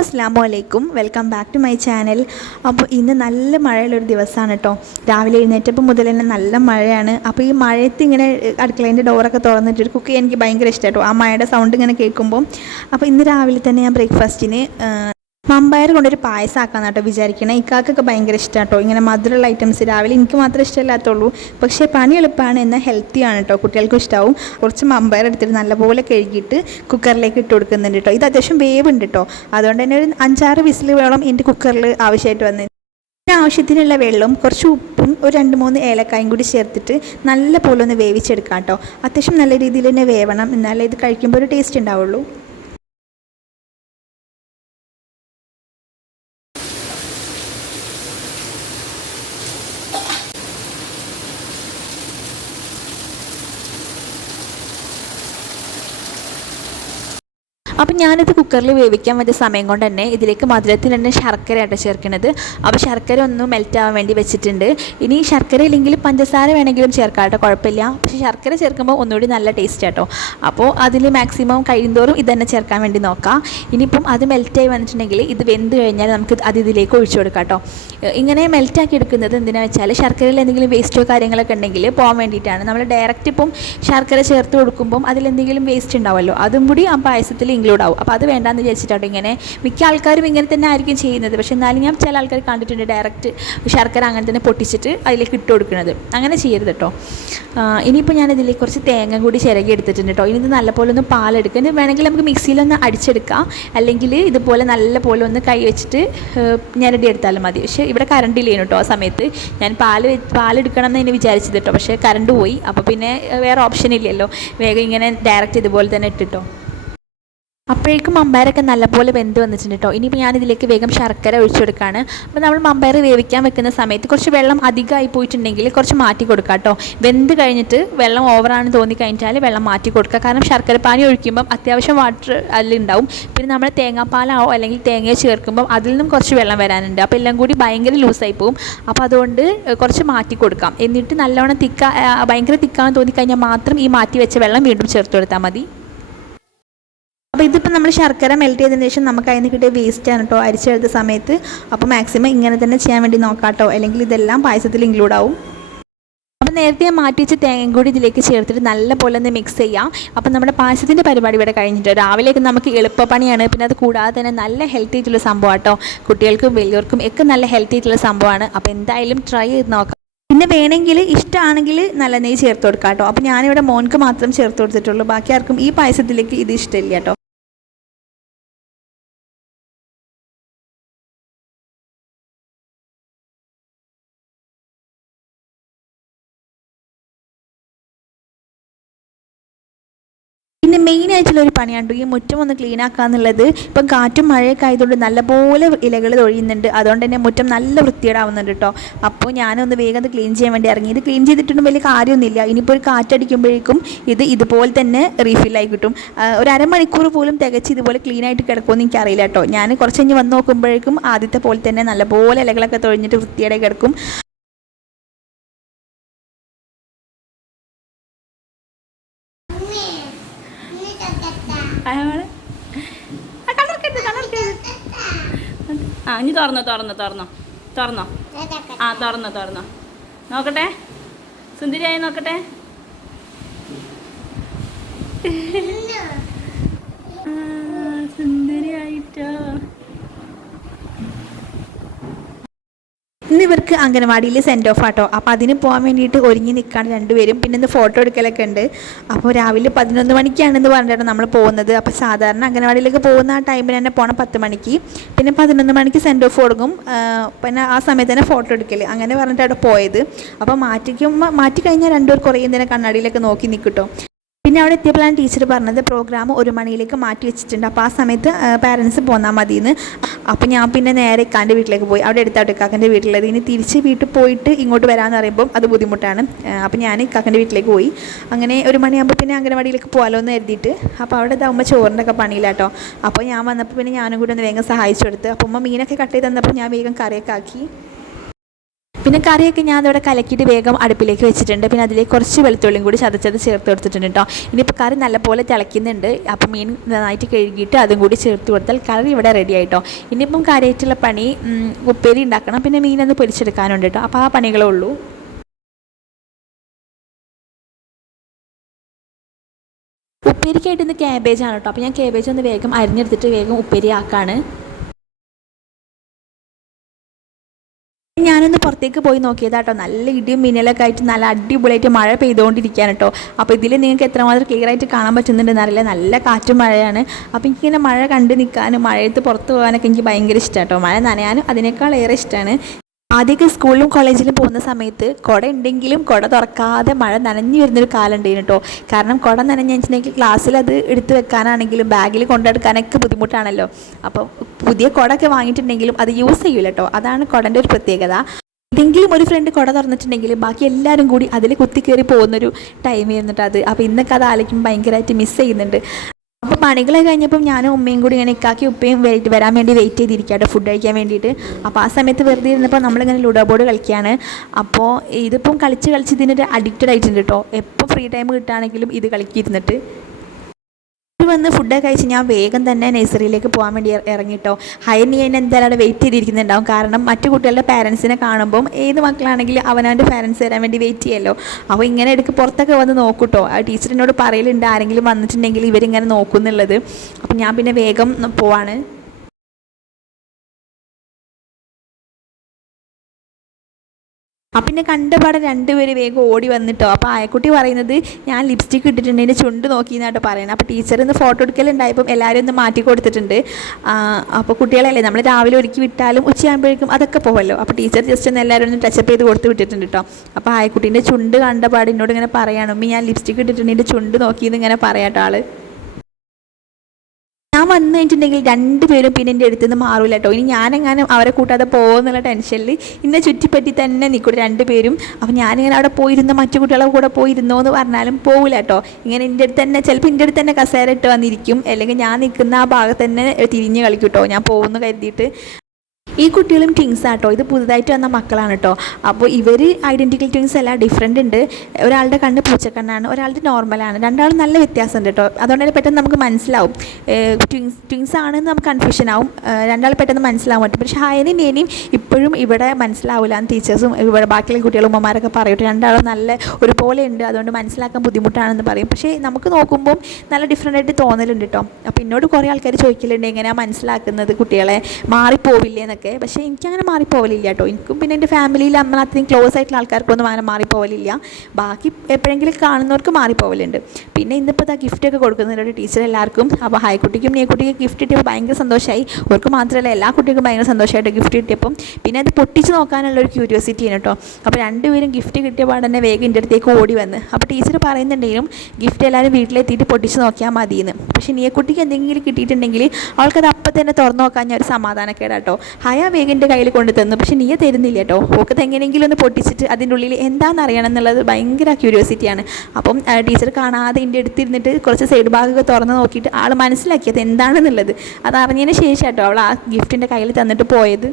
അസ്സലാമു അലൈക്കും, welcome back to my channel. അപ്പോൾ ഇന്ന് നല്ല മഴയുള്ളൊരു ദിവസമാണ് കേട്ടോ. രാവിലെ എഴുന്നേറ്റപ്പോൾ മുതൽ തന്നെ നല്ല മഴയാണ്. അപ്പോൾ ഈ മഴയത്ത് ഇങ്ങനെ അടുക്കളേൻ്റെ ഡോറൊക്കെ തുറന്നിട്ട് കുക്ക് ചെയ്യാൻ എനിക്ക് ഭയങ്കര ഇഷ്ടമാണ് കേട്ടോ, ആ മഴയുടെ സൗണ്ട് ഇങ്ങനെ കേൾക്കുമ്പോൾ. അപ്പോൾ ഇന്ന് രാവിലെ തന്നെ ഞാൻ ബ്രേക്ക്ഫാസ്റ്റിന് മമ്പയർ കൊണ്ടൊരു പായസം ആക്കാമെന്ന് കേട്ടോ വിചാരിക്കണേ. ഇക്കാക്കൊക്കെ ഭയങ്കര ഇഷ്ടമാണ് കേട്ടോ ഇങ്ങനെ മധുരമുള്ള ഐറ്റംസ്. രാവിലെ എനിക്ക് മാത്രമേ ഇഷ്ടമില്ലാത്തുള്ളൂ, പക്ഷേ പണി എളുപ്പമാണ്, എന്നാൽ ഹെൽത്തിയാണ് കേട്ടോ, കുട്ടികൾക്കും ഇഷ്ടമാവും. കുറച്ച് മമ്പയർ എടുത്തിട്ട് നല്ലപോലെ കഴുകിയിട്ട് കുക്കറിലേക്ക് ഇട്ട് കൊടുക്കുന്നുണ്ട് കേട്ടോ. ഇത് അത്യാവശ്യം വേവുണ്ട് കേട്ടോ, അതുകൊണ്ട് തന്നെ ഒരു 5-6 വിസിൽ വേണം എൻ്റെ കുക്കറിൽ ആവശ്യമായിട്ട് വന്നത്. ആവശ്യത്തിനുള്ള വെള്ളവും കുറച്ച് ഉപ്പും ഒരു 2-3 ഏലക്കായും കൂടി ചേർത്തിട്ട് നല്ല പോലെ ഒന്ന് വേവിച്ചെടുക്കാം കേട്ടോ. അത്യാവശ്യം നല്ല രീതിയിൽ തന്നെ വേവണം, എന്നാലേ ഇത് കഴിക്കുമ്പോൾ ഒരു ടേസ്റ്റ് ഉണ്ടാവുള്ളൂ. അപ്പം ഞാനിത് കുക്കറിൽ വേവിക്കാൻ പറ്റിയ സമയം കൊണ്ട് തന്നെ ഇതിലേക്ക് മധുരത്തിന് തന്നെ ശർക്കരയായിട്ട് ചേർക്കുന്നത്. അപ്പോൾ ശർക്കര ഒന്ന് മെൽറ്റ് ആവാൻ വേണ്ടി വെച്ചിട്ടുണ്ട്. ഇനി ശർക്കര ഇല്ലെങ്കിൽ പഞ്ചസാര വേണമെങ്കിലും ചേർക്കാം കേട്ടോ, കുഴപ്പമില്ല. പക്ഷേ ശർക്കര ചേർക്കുമ്പോൾ ഒന്നുകൂടി നല്ല ടേസ്റ്റ് കേട്ടോ. അപ്പോൾ അതിൽ മാക്സിമം കഴിയുന്തോറും ഇത് തന്നെ ചേർക്കാൻ വേണ്ടി നോക്കാം. ഇനിയിപ്പം അത് മെൽറ്റായി വന്നിട്ടുണ്ടെങ്കിൽ ഇത് വെന്ത് കഴിഞ്ഞാൽ നമുക്ക് അത് ഇതിലേക്ക് ഒഴിച്ചു കൊടുക്കാം കേട്ടോ. ഇങ്ങനെ മെൽറ്റാക്കി എടുക്കുന്നത് എന്തിനാണെന്ന് വെച്ചാൽ ശർക്കരയിൽ എന്തെങ്കിലും വേസ്റ്റോ കാര്യങ്ങളൊക്കെ ഉണ്ടെങ്കിൽ പോകാൻ വേണ്ടിയിട്ടാണ്. നമ്മൾ ഡയറക്റ്റ് ഇപ്പം ശർക്കര ചേർത്ത് കൊടുക്കുമ്പം അതിലെന്തെങ്കിലും വേസ്റ്റ് ഉണ്ടാവുമല്ലോ, അതും കൂടി ആ പായസത്തിൽ ഇൻക്ലൂഡ് ആവും. അപ്പോൾ അത് വേണ്ടാന്ന് വിചാരിച്ചിട്ടോ. ഇങ്ങനെ മിക്ക ആൾക്കാരും ഇങ്ങനെ തന്നെ ആയിരിക്കും ചെയ്യുന്നത്, പക്ഷേ എന്നാലും ഞാൻ ചില ആൾക്കാർ കണ്ടിട്ടുണ്ട് ഡയറക്റ്റ് ശർക്കര അങ്ങനെ തന്നെ പൊട്ടിച്ചിട്ട് അതിലേക്ക് ഇട്ട് കൊടുക്കുന്നത്. അങ്ങനെ ചെയ്യരുത് കേട്ടോ. ഇനിയിപ്പോൾ ഞാൻ ഇതിലേക്ക് കുറച്ച് തേങ്ങ കൂടി ചിരകി എടുത്തിട്ടുണ്ട് കേട്ടോ. ഇനി ഇത് നല്ലപോലെ ഒന്ന് പാലെടുക്കുക. ഇനി വേണമെങ്കിൽ നമുക്ക് മിക്സിയിലൊന്ന് അടിച്ചെടുക്കാം, അല്ലെങ്കിൽ ഇതുപോലെ നല്ലപോലെ ഒന്ന് കൈ വെച്ചിട്ട് ഞെരടി എടുത്താലും മതി. പക്ഷേ ഇവിടെ കറണ്ട് ഇല്ലേനു കേട്ടോ ആ സമയത്ത്. ഞാൻ പാലെടുക്കണം എന്ന് തന്നെ വിചാരിച്ചത് കേട്ടോ, പക്ഷേ കറണ്ട് പോയി. അപ്പോൾ പിന്നെ വേറെ ഓപ്ഷൻ ഇല്ലല്ലോ, വേഗം ഇങ്ങനെ ഡയറക്റ്റ് ഇതുപോലെ തന്നെ ഇട്ടിട്ടോ. അപ്പോഴേക്കും മമ്പയറൊക്കെ നല്ലപോലെ വെന്ത് വന്നിട്ടുണ്ട് കേട്ടോ. ഇനിയിപ്പോൾ ഞാനിതിലേക്ക് വേഗം ശർക്കര ഒഴിച്ചു കൊടുക്കുകയാണ്. അപ്പോൾ നമ്മൾ മമ്പയർ വേവിക്കാൻ വെക്കുന്ന സമയത്ത് കുറച്ച് വെള്ളം അധികമായി പോയിട്ടുണ്ടെങ്കിൽ കുറച്ച് മാറ്റി കൊടുക്കുക കേട്ടോ. വെന്ത് കഴിഞ്ഞിട്ട് വെള്ളം ഓവറാണെന്ന് തോന്നിക്കഴിഞ്ഞാൽ വെള്ളം മാറ്റി കൊടുക്കുക. കാരണം ശർക്കര പാനി ഒഴിക്കുമ്പം അത്യാവശ്യം വാട്ടർ അതിലുണ്ടാവും. പിന്നെ നമ്മൾ തേങ്ങാപ്പാലാവോ അല്ലെങ്കിൽ തേങ്ങയോ ചേർക്കുമ്പം അതിൽ നിന്നും കുറച്ച് വെള്ളം വരാനുണ്ട്. അപ്പോൾ എല്ലാം കൂടി ഭയങ്കര ലൂസായി പോകും. അപ്പോൾ അതുകൊണ്ട് കുറച്ച് മാറ്റി കൊടുക്കാം. എന്നിട്ട് നല്ലോണം ഭയങ്കര തിക്കാന്ന് തോന്നിക്കഴിഞ്ഞാൽ മാത്രം ഈ മാറ്റി വെച്ച വെള്ളം വീണ്ടും ചേർത്ത് കൊടുത്താൽ മതി. അപ്പോൾ ഇതിപ്പോൾ നമ്മൾ ശർക്കര മെൽറ്റ് ചെയ്തതിന് ശേഷം നമുക്ക് അതിന് കിട്ടിയ വേസ്റ്റാണ് കേട്ടോ അരിച്ചെടുത്ത സമയത്ത്. അപ്പോൾ മാക്സിമം ഇങ്ങനെ തന്നെ ചെയ്യാൻ വേണ്ടി നോക്കാം കേട്ടോ, അല്ലെങ്കിൽ ഇതെല്ലാം പായസത്തിൽ ഇൻക്ലൂഡ് ആവും. അപ്പോൾ നേരത്തെ മാറ്റി വെച്ച് തേങ്ങയും കൂടി ഇതിലേക്ക് ചേർത്തിട്ട് നല്ല പോലെ ഒന്ന് മിക്സ് ചെയ്യാം. അപ്പോൾ നമ്മുടെ പായസത്തിൻ്റെ പരിപാടി ഇവിടെ കഴിഞ്ഞിട്ട് രാവിലേക്ക് നമുക്ക് എളുപ്പപ്പണിയാണ്. പിന്നെ അത് കൂടാതെ തന്നെ നല്ല ഹെൽത്തി ആയിട്ടുള്ള സംഭവം കേട്ടോ, കുട്ടികൾക്കും വലിയവർക്കും ഒക്കെ നല്ല ഹെൽത്തി ആയിട്ടുള്ള സംഭവമാണ്. അപ്പോൾ എന്തായാലും ട്രൈ ചെയ്ത് നോക്കാം. പിന്നെ വേണമെങ്കിൽ ഇഷ്ടമാണെങ്കിൽ നല്ല നെയ്യ് ചേർത്ത് കൊടുക്കാം കേട്ടോ. അപ്പോൾ ഞാനിവിടെ മോൻക്ക് മാത്രം ചേർത്ത് കൊടുത്തിട്ടുള്ളൂ, ബാക്കി ആർക്കും ഈ പായസത്തിലേക്ക് ഇത് ഇഷ്ടമില്ല കേട്ടോ. പിന്നെ മെയിനായിട്ടുള്ളൊരു പണിയാണ് ഈ മുറ്റം ഒന്ന് ക്ലീൻ ആക്കുക എന്നുള്ളത്. ഇപ്പം കാറ്റും മഴയൊക്കെ ആയതുകൊണ്ട് നല്ലപോലെ ഇലകൾ തൊഴിയുന്നുണ്ട്, അതുകൊണ്ട് തന്നെ മുറ്റം നല്ല വൃത്തിയേടാവുന്നുണ്ട് കേട്ടോ. അപ്പോൾ ഞാനൊന്ന് വേഗം അത് ക്ലീൻ ചെയ്യാൻ വേണ്ടി ഇറങ്ങി. ഇത് ക്ലീൻ ചെയ്തിട്ടൊന്നും വലിയ കാര്യമൊന്നുമില്ല. ഇനിയിപ്പോൾ ഒരു കാറ്റടിക്കുമ്പോഴേക്കും ഇത് ഇതുപോലെ തന്നെ റീഫില്ലായി കിട്ടും. ഒരു അരമണിക്കൂർ പോലും തികച്ച് ഇതുപോലെ ക്ലീൻ ആയിട്ട് കിടക്കുമെന്ന് എനിക്കറിയില്ല കേട്ടോ. ഞാൻ കുറച്ച് കഴിഞ്ഞ് വന്ന് നോക്കുമ്പോഴേക്കും ആദ്യത്തെ പോലെ തന്നെ നല്ലപോലെ ഇലകളൊക്കെ തൊഴിഞ്ഞിട്ട് വൃത്തിയേടെ കിടക്കും. ഇനി തുറന്നോ തുറന്നോ നോക്കട്ടെ, സുന്ദരിയായി നോക്കട്ടെ. സുന്ദരിയായിട്ടോ. ഇന്ന് ഇവർക്ക് അംഗനവാടിയിൽ സെൻഡ് ഓഫ് ആട്ടോ. അപ്പോൾ അതിന് പോകാൻ വേണ്ടിയിട്ട് ഒരുങ്ങി നിൽക്കുകയാണ് രണ്ടുപേരും. പിന്നെ ഇന്ന് ഫോട്ടോ എടുക്കലൊക്കെ ഉണ്ട്. അപ്പോൾ രാവിലെ 11 മണിക്കാണെന്ന് പറഞ്ഞിട്ടാണ് നമ്മൾ പോകുന്നത്. അപ്പോൾ സാധാരണ അംഗനവാടിയിലേക്ക് പോകുന്ന ആ ടൈമിൽ തന്നെ പോകണം 10 മണിക്ക്. പിന്നെ 11 മണിക്ക് സെൻഡ് ഓഫ് കൊടുക്കും. പിന്നെ ആ സമയത്ത് തന്നെ ഫോട്ടോ എടുക്കൽ അങ്ങനെ പറഞ്ഞിട്ടാണ് പോയത്. അപ്പോൾ മാറ്റിക്കഴിഞ്ഞാൽ രണ്ടുപേർ കുറേ നേരം കണ്ണാടിയിലൊക്കെ നോക്കി നിൽക്കട്ടോ. പിന്നെ അവിടെ എത്തിയപ്പോഴാണ് ടീച്ചർ പറഞ്ഞത് പ്രോഗ്രാം 1 മണിയിലേക്ക് മാറ്റി വെച്ചിട്ടുണ്ട്, അപ്പോൾ ആ സമയത്ത് പാരൻസ് പോന്നാൽ മതിയെന്ന്. അപ്പോൾ ഞാൻ പിന്നെ നേരെ ഇക്കാൻ്റെ വീട്ടിലേക്ക് പോയി. അവിടെ എടുത്താട്ട് ഇക്കാക്കൻ്റെ വീട്ടിലുള്ളത്. ഇനി തിരിച്ച് വീട്ടിൽ പോയിട്ട് ഇങ്ങോട്ട് വരാമെന്ന് പറയുമ്പം അത് ബുദ്ധിമുട്ടാണ്. അപ്പോൾ ഞാൻ ഇക്കാക്കൻ്റെ വീട്ടിലേക്ക് പോയി. അങ്ങനെ 1 മണിയാകുമ്പോൾ പിന്നെ അംഗനവാടിയിലേക്ക് പോകാമല്ലോ എന്ന് കരുതിയിട്ട്. അപ്പോൾ അവിടെ ഇതാകുമ്പോൾ ചോറിൻ്റെ ഒക്കെ പണിയില്ലാട്ടോ. അപ്പോൾ ഞാൻ വന്നപ്പോൾ പിന്നെ ഞാനും കൂടി ഒന്ന് വേഗം സഹായിച്ചു കൊടുത്ത്. അപ്പോൾ മീനൊക്കെ കട്ട് ചെയ്ത് തന്നപ്പോൾ ഞാൻ വേഗം കറിയൊക്കെ ആക്കി. പിന്നെ കറിയൊക്കെ ഞാൻ ഇവിടെ കലക്കിയിട്ട് വേഗം അടുപ്പിലേക്ക് വെച്ചിട്ടുണ്ട്. പിന്നെ അതിലേക്ക് കുറച്ച് വെളുത്തുള്ളിയും കൂടി ചതച്ചത് ചേർത്ത് കൊടുത്തിട്ടുണ്ട് കേട്ടോ. ഇനിയിപ്പോൾ കറി നല്ലപോലെ തിളയ്ക്കുന്നുണ്ട്. അപ്പോൾ മീൻ നന്നായിട്ട് കഴുകിയിട്ട് അതും കൂടി ചേർത്ത് കൊടുത്താൽ കറി ഇവിടെ റെഡി ആയിട്ടോ. ഇനിയിപ്പം കാര്യമായിട്ടുള്ള പണി ഉപ്പേരി ഉണ്ടാക്കണം, പിന്നെ മീനൊന്ന് പൊരിച്ചെടുക്കാനുണ്ട് കേട്ടോ. അപ്പോൾ ആ പണികളേ ഉള്ളൂ. ഉപ്പേരിക്കായിട്ട് ഇന്ന് ക്യാബേജാണ് കേട്ടോ. അപ്പോൾ ഞാൻ ക്യാബേജ് ഒന്ന് വേഗം അരിഞ്ഞെടുത്തിട്ട് വേഗം ഉപ്പേരി ആക്കാണ്. ഞാനൊന്ന് പുറത്തേക്ക് പോയി നോക്കിയതാട്ടോ. നല്ല ഇടിയും മിന്നലൊക്കെ ആയിട്ട് നല്ല അടിപൊളിയായിട്ട് മഴ പെയ്തുകൊണ്ടിരിക്കുകയാണ് കേട്ടോ. അപ്പോൾ ഇതിൽ നിങ്ങൾക്ക് എത്രമാത്രം ക്ലിയർ ആയിട്ട് കാണാൻ പറ്റുന്നുണ്ടെന്ന് അറിയില്ല. നല്ല കാറ്റും മഴയാണ്. അപ്പോൾ എനിക്കിങ്ങനെ മഴ കണ്ട് നിൽക്കാനും മഴയത്ത് പുറത്ത് പോകാനൊക്കെ എനിക്ക് ഭയങ്കര ഇഷ്ടമാണ് കേട്ടോ. മഴ നനയാനും അതിനേക്കാൾ ഏറെ ഇഷ്ടമാണ്. ആദ്യമൊക്കെ സ്കൂളിലും കോളേജിലും പോകുന്ന സമയത്ത് കുട ഉണ്ടെങ്കിലും കുട തുറക്കാതെ മഴ നനഞ്ഞു വരുന്നൊരു കാലം ഉണ്ടായിരുന്നു കേട്ടോ. കാരണം കുട നനഞ്ഞു വെച്ചിട്ടുണ്ടെങ്കിൽ ക്ലാസ്സിൽ അത് എടുത്ത് വെക്കാനാണെങ്കിലും ബാഗിൽ കൊണ്ടെടുക്കാനൊക്കെ ബുദ്ധിമുട്ടാണല്ലോ. അപ്പോൾ പുതിയ കുടയൊക്കെ വാങ്ങിയിട്ടുണ്ടെങ്കിലും അത് യൂസ് ചെയ്യില്ല കേട്ടോ. അതാണ് കുടൻ്റെ ഒരു പ്രത്യേകത. ഏതെങ്കിലും ഒരു ഫ്രണ്ട് കുട തുറന്നിട്ടുണ്ടെങ്കിൽ ബാക്കി എല്ലാവരും കൂടി അതിൽ കുത്തിക്കയറി പോകുന്നൊരു ടൈം ആയിരുന്നിട്ട് അത്. അപ്പോൾ ഇന്നൊക്കെ അത് ആലോചിക്കുമ്പോൾ ഭയങ്കരമായിട്ട് മിസ് ചെയ്യുന്നുണ്ട്. അപ്പോൾ പണികളൊക്കെ കഴിഞ്ഞപ്പം ഞാനും ഉമ്മയും കൂടി ഇങ്ങനെ ഇക്കാക്കി ഉപ്പയും വരാൻ വേണ്ടി വെയിറ്റ് ചെയ്തിരിക്കുകട്ടോ ഫുഡ് കഴിക്കാൻ വേണ്ടിയിട്ട്. അപ്പോൾ ആ സമയത്ത് വെറുതെ ഇരുന്നപ്പോൾ നമ്മളിങ്ങനെ ലുഡോ ബോർഡ് കളിക്കുകയാണ്. അപ്പോൾ ഇതിപ്പം കളിച്ച് ഇതിനൊരു അഡിക്റ്റഡ് ആയിട്ടുണ്ട് കേട്ടോ. എപ്പോൾ ഫ്രീ ടൈം കിട്ടുകയാണെങ്കിലും ഇത് കളിക്കിയിരുന്നിട്ട് വന്ന് ഫുഡൊക്കെ കഴിച്ച് ഞാൻ വേഗം തന്നെ നഴ്സറിയിലേക്ക് പോകാൻ വേണ്ടി ഇറങ്ങിട്ടോ. ഹൈനി അതിന് എന്തായാലും അവിടെ വെയിറ്റ് ചെയ്തിരിക്കുന്നുണ്ടാവും. കാരണം മറ്റു കുട്ടികളുടെ പാരൻസിനെ കാണുമ്പം ഏത് മക്കളാണെങ്കിലും അവനവൻ്റെ പാരൻസ് വരാൻ വേണ്ടി വെയിറ്റ് ചെയ്യുമല്ലോ. അപ്പോൾ ഇങ്ങനെ ഇടയ്ക്ക് പുറത്തൊക്കെ വന്ന് നോക്കൂട്ടോ. ആ ടീച്ചറിനോട് പറയലുണ്ട് ആരെങ്കിലും വന്നിട്ടുണ്ടെങ്കിൽ ഇവരിങ്ങനെ നോക്കുന്നുള്ളത്. അപ്പം ഞാൻ പിന്നെ വേഗം പോവാണ്. അപ്പം പിന്നെ കണ്ടപാടെ രണ്ടുപേര് വേഗം ഓടി വന്നിട്ടോ. അപ്പോൾ ആയക്കുട്ടി പറയുന്നത് ഞാൻ ലിപ്സ്റ്റിക്ക് ഇട്ടിട്ടുണ്ട് എൻ്റെ ചുണ്ട് നോക്കിയെന്നാട്ടോ പറയുന്നത്. അപ്പോൾ ടീച്ചർ ഇന്ന് ഫോട്ടോ എടുക്കലുണ്ടായപ്പം എല്ലാവരും ഒന്ന് മാറ്റി കൊടുത്തിട്ടുണ്ട്. അപ്പോൾ കുട്ടികളല്ലേ നമ്മൾ രാവിലെ ഒരുക്കി വിട്ടാലും ഉച്ചയാകുമ്പോഴേക്കും അതൊക്കെ പോകുമല്ലോ. അപ്പോൾ ടീച്ചർ ജസ്റ്റ് ഒന്ന് എല്ലാവരും ഒന്ന് ടച്ചപ്പ് ചെയ്ത് കൊടുത്ത് വിട്ടിട്ടുണ്ട് കേട്ടോ. അപ്പോൾ ആയക്കുട്ടീൻ്റെ ചുണ്ട് കണ്ടപാട് എന്നോട് ഇങ്ങനെ പറയാണ്, ഉമ്മി ഞാൻ ലിപ്സ്റ്റിക്ക് ഇട്ടിട്ടുണ്ട് എൻ്റെ ചുണ്ട് നോക്കിയെന്ന് ഇങ്ങനെ പറയാട്ടോ ആൾ. ഞാൻ വന്നു കഴിഞ്ഞിട്ടുണ്ടെങ്കിൽ രണ്ടുപേരും പിന്നെ എൻ്റെ അടുത്ത് നിന്ന് മാറില്ല കേട്ടോ. ഇനി ഞാനെങ്ങാനും അവരെ കൂട്ടാതെ പോകുന്നുള്ള ടെൻഷനിൽ ഇന്നെ ചുറ്റിപ്പറ്റി തന്നെ നിൽക്കും രണ്ടുപേരും. അപ്പോൾ ഞാനിങ്ങനെ അവിടെ പോയിരുന്ന മറ്റു കുട്ടികളെ കൂടെ പോയിരുന്നോ എന്ന് പറഞ്ഞാലും പോകില്ല കേട്ടോ. ഇങ്ങനെ എൻ്റെ അടുത്ത് തന്നെ ചിലപ്പോൾ എൻ്റെ അടുത്ത് തന്നെ കസേര ഇട്ട് വന്നിരിക്കും, അല്ലെങ്കിൽ ഞാൻ നിൽക്കുന്ന ആ ഭാഗത്ത് തന്നെ തിരിഞ്ഞ് കളിക്കും കേട്ടോ, ഞാൻ പോകുന്നു കരുതിയിട്ട്. ഈ കുട്ടികളും ട്വിങ്സ് ആട്ടോ. ഇത് പുതുതായിട്ട് വന്ന മക്കളാണ് കേട്ടോ. അപ്പോൾ ഇവർ ഐഡൻറ്റിക്കൽ ട്വിങ്സ് എല്ലാം ഡിഫറെൻ്റ് ഉണ്ട്. ഒരാളുടെ കണ്ണ് പൂച്ചക്കണ്ണാണ്, ഒരാളുടെ നോർമലാണ്. രണ്ടാളും നല്ല വ്യത്യാസമുണ്ട് കേട്ടോ. അതുകൊണ്ട് തന്നെ പെട്ടെന്ന് നമുക്ക് മനസ്സിലാവും ട്വിങ്സ് ആണെന്ന് നമുക്ക് കൺഫ്യൂഷൻ ആവും. രണ്ടാൾ പെട്ടെന്ന് മനസ്സിലാവാൻ പറ്റും. പക്ഷേ ഹയനെയും മേനെയും ഇപ്പോഴും ഇവിടെ മനസ്സിലാവില്ല എന്ന് ടീച്ചേഴ്സും ഇവിടെ ബാക്കിയുള്ള കുട്ടികളും ഉമ്മമാരൊക്കെ പറയും. രണ്ടാളും നല്ല ഒരുപോലെ ഉണ്ട്, അതുകൊണ്ട് മനസ്സിലാക്കാൻ ബുദ്ധിമുട്ടാണെന്ന് പറയും. പക്ഷേ നമുക്ക് നോക്കുമ്പം നല്ല ഡിഫറെൻ്റ് ആയിട്ട് തോന്നലുണ്ട് കേട്ടോ. അപ്പോൾ എന്നോട് കുറേ ആൾക്കാർ ചോദിക്കലുണ്ട് എങ്ങനെയാണ് മനസ്സിലാക്കുന്നത് കുട്ടികളെ, മാറിപ്പോവില്ലേ എന്നൊക്കെ. പക്ഷേ എനിക്കങ്ങനെ മാറിപ്പോവലില്ല കേട്ടോ. എനിക്കും പിന്നെ എൻ്റെ ഫാമിലിയിൽ നമ്മൾ അത്രയും ക്ലോസ് ആയിട്ടുള്ള ആൾക്കാർക്കൊന്നും അങ്ങനെ മാറിപ്പോവലില്ല. ബാക്കി എപ്പോഴെങ്കിലും കാണുന്നവർക്ക് മാറിപ്പോവലുണ്ട്. പിന്നെ ഇന്നിപ്പോൾ ആ ഗിഫ്റ്റൊക്കെ കൊടുക്കുന്നുണ്ട് ടീച്ചർ എല്ലാവർക്കും. അപ്പോൾ ഹൈക്കുട്ടിക്കും നീക്കുട്ടിക്കും ഗിഫ്റ്റ് കിട്ടിയപ്പോൾ ഭയങ്കര സന്തോഷമായി. അവർക്ക് മാത്രമല്ല എല്ലാ കുട്ടികൾക്കും ഭയങ്കര സന്തോഷമായിട്ട് ഗിഫ്റ്റ് കിട്ടിയപ്പം. പിന്നെ അത് പൊട്ടിച്ച് നോക്കാനുള്ളൊരു ക്യൂരിയോസിറ്റിയാണ് കേട്ടോ. അപ്പോൾ രണ്ടുപേരും ഗിഫ്റ്റ് കിട്ടിയ പാടെ തന്നെ വേഗം എൻ്റെ അടുത്തേക്ക് ഓടി വന്ന്. അപ്പോൾ ടീച്ചർ പറയുന്നുണ്ടെങ്കിലും ഗിഫ്റ്റ് എല്ലാവരും വീട്ടിലെത്തിയിട്ട് പൊട്ടിച്ച് നോക്കിയാൽ മതിയെന്ന്. പക്ഷേ നീക്കുട്ടിക്ക് എന്തെങ്കിലും കിട്ടിയിട്ടുണ്ടെങ്കിൽ അവൾക്കത് അപ്പം തന്നെ തുറന്നു നോക്കാൻ ഞാൻ ഒരു സമാധാനക്കേടാട്ടോ. ഹയ വേഗൻ്റെ കയ്യിൽ കൊണ്ട് തന്നു, പക്ഷെ നീ തരുന്നില്ല കേട്ടോ. ഓക്കത് എങ്ങനെയെങ്കിലും ഒന്ന് പൊട്ടിച്ചിട്ട് അതിൻ്റെ ഉള്ളിൽ എന്താണെന്ന് അറിയണം എന്നുള്ളത് ഭയങ്കര ക്യൂരിയോസിറ്റിയാണ്. അപ്പം ടീച്ചർ കാണാതെ എൻ്റെ അടുത്തിരുന്നിട്ട് കുറച്ച് സൈഡ് ഭാഗമൊക്കെ തുറന്ന് നോക്കിയിട്ട് ആൾ മനസ്സിലാക്കിയത് എന്താണെന്നുള്ളത് അത് അറിഞ്ഞതിന് ശേഷം കേട്ടോ അവൾ ആ ഗിഫ്റ്റിൻ്റെ കയ്യിൽ തന്നിട്ട് പോയത്.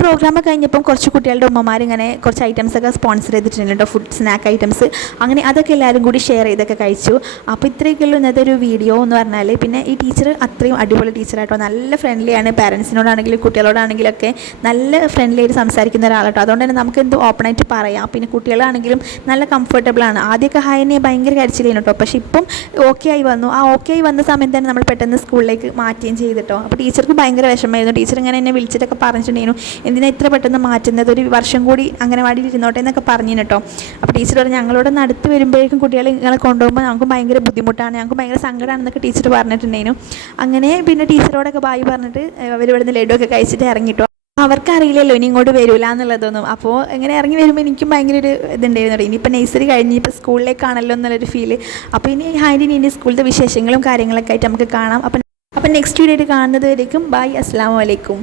പ്രോഗ്രാമൊക്കെ കഴിഞ്ഞപ്പം കുറച്ച് കുട്ടികളുടെ ഉമ്മമാരിങ്ങനെ കുറച്ച് ഐറ്റംസൊക്കെ സ്പോൺസർ ചെയ്തിട്ടുണ്ട് കേട്ടോ, ഫുഡ് സ്നാക്ക് ഐറ്റംസ്. അങ്ങനെ അതൊക്കെ എല്ലാവരും കൂടി ഷെയർ ചെയ്തൊക്കെ കഴിച്ചു. അപ്പോൾ ഇത്രയൊക്കെയുള്ളൂ ഇന്നത്തെ ഒരു വീഡിയോ എന്ന് പറഞ്ഞാൽ. പിന്നെ ഈ ടീച്ചർ അത്രയും അടിപൊളി ടീച്ചറായിട്ടോ, നല്ല ഫ്രണ്ട്ലിയാണ്. പാരൻസിനോടാണെങ്കിലും കുട്ടികളോടാണെങ്കിലൊക്കെ നല്ല ഫ്രണ്ട്ലി ആയിട്ട് സംസാരിക്കുന്ന ഒരാളാട്ടോ. അതുകൊണ്ട് തന്നെ നമുക്ക് എന്ത് ഓപ്പണായിട്ട് പറയാം. പിന്നെ കുട്ടികളാണെങ്കിലും നല്ല കംഫർട്ടബിളാണ്. ആദ്യമൊക്കെ ഹൈനെ ഭയങ്കര കരച്ചിലേനു കേട്ടോ, പക്ഷേ ഇപ്പം ഓക്കെ ആയി വന്നു. ആ ഓക്കെ ആയി വന്ന സമയത്ത് തന്നെ നമ്മൾ പെട്ടെന്ന് സ്കൂളിലേക്ക് മാറ്റുകയും ചെയ്തിട്ടോ. അപ്പോൾ ടീച്ചർക്ക് ഭയങ്കര വിഷമമായിരുന്നു. ടീച്ചർ ഇങ്ങനെ എന്നെ വിളിച്ചിട്ടൊക്കെ പറഞ്ഞിട്ടുണ്ടായിരുന്നു എന്തിനാ ഇത്ര പെട്ടെന്ന് മാറ്റുന്നത്, ഒരു വർഷം കൂടി അംഗനവാടിയിൽ ഇരുന്നോട്ടെ എന്നൊക്കെ പറഞ്ഞു കേട്ടോ. അപ്പോൾ ടീച്ചർ പറഞ്ഞു ഞങ്ങളോട് അടുത്ത് വരുമ്പോഴേക്കും കുട്ടികളെ ഇങ്ങനെ കൊണ്ടുപോകുമ്പോൾ ഞങ്ങൾക്ക് ഭയങ്കര ബുദ്ധിമുട്ടാണ്, ഞങ്ങൾക്ക് ഭയങ്കര സങ്കടമാണെന്നൊക്കെ ടീച്ചർ പറഞ്ഞിട്ടുണ്ടായിരുന്നു. അങ്ങനെ പിന്നെ ടീച്ചറോടൊക്കെ ബായി പറഞ്ഞിട്ട് അവർ ഇവിടുന്ന് ലഡുവൊക്കെ കഴിച്ചിട്ട് ഇറങ്ങിട്ടോ. അവർക്കറിയില്ലല്ലോ ഇനി ഇങ്ങോട്ട് വരില്ല എന്നുള്ളതൊന്നും. അപ്പോൾ ഇങ്ങനെ ഇറങ്ങി വരുമ്പോൾ എനിക്കും ഭയങ്കര ഒരു ഇതുണ്ടായിരുന്നു. ഇനിയിപ്പോൾ നഴ്സറി കഴിഞ്ഞ് ഇപ്പോൾ സ്കൂളിലേക്കാണല്ലോ എന്നുള്ളൊരു ഫീല്. അപ്പോൾ ഇനി ഹാൻഡിന് ഇനി സ്കൂളിലത്തെ വിശേഷങ്ങളും കാര്യങ്ങളൊക്കെ ആയിട്ട് നമുക്ക് കാണാം. അപ്പം നെക്സ്റ്റ് വീഡിയോ ആയിട്ട് കാണുന്നത് വരേക്കും ബൈ, അസ്സലാമു അലൈക്കും.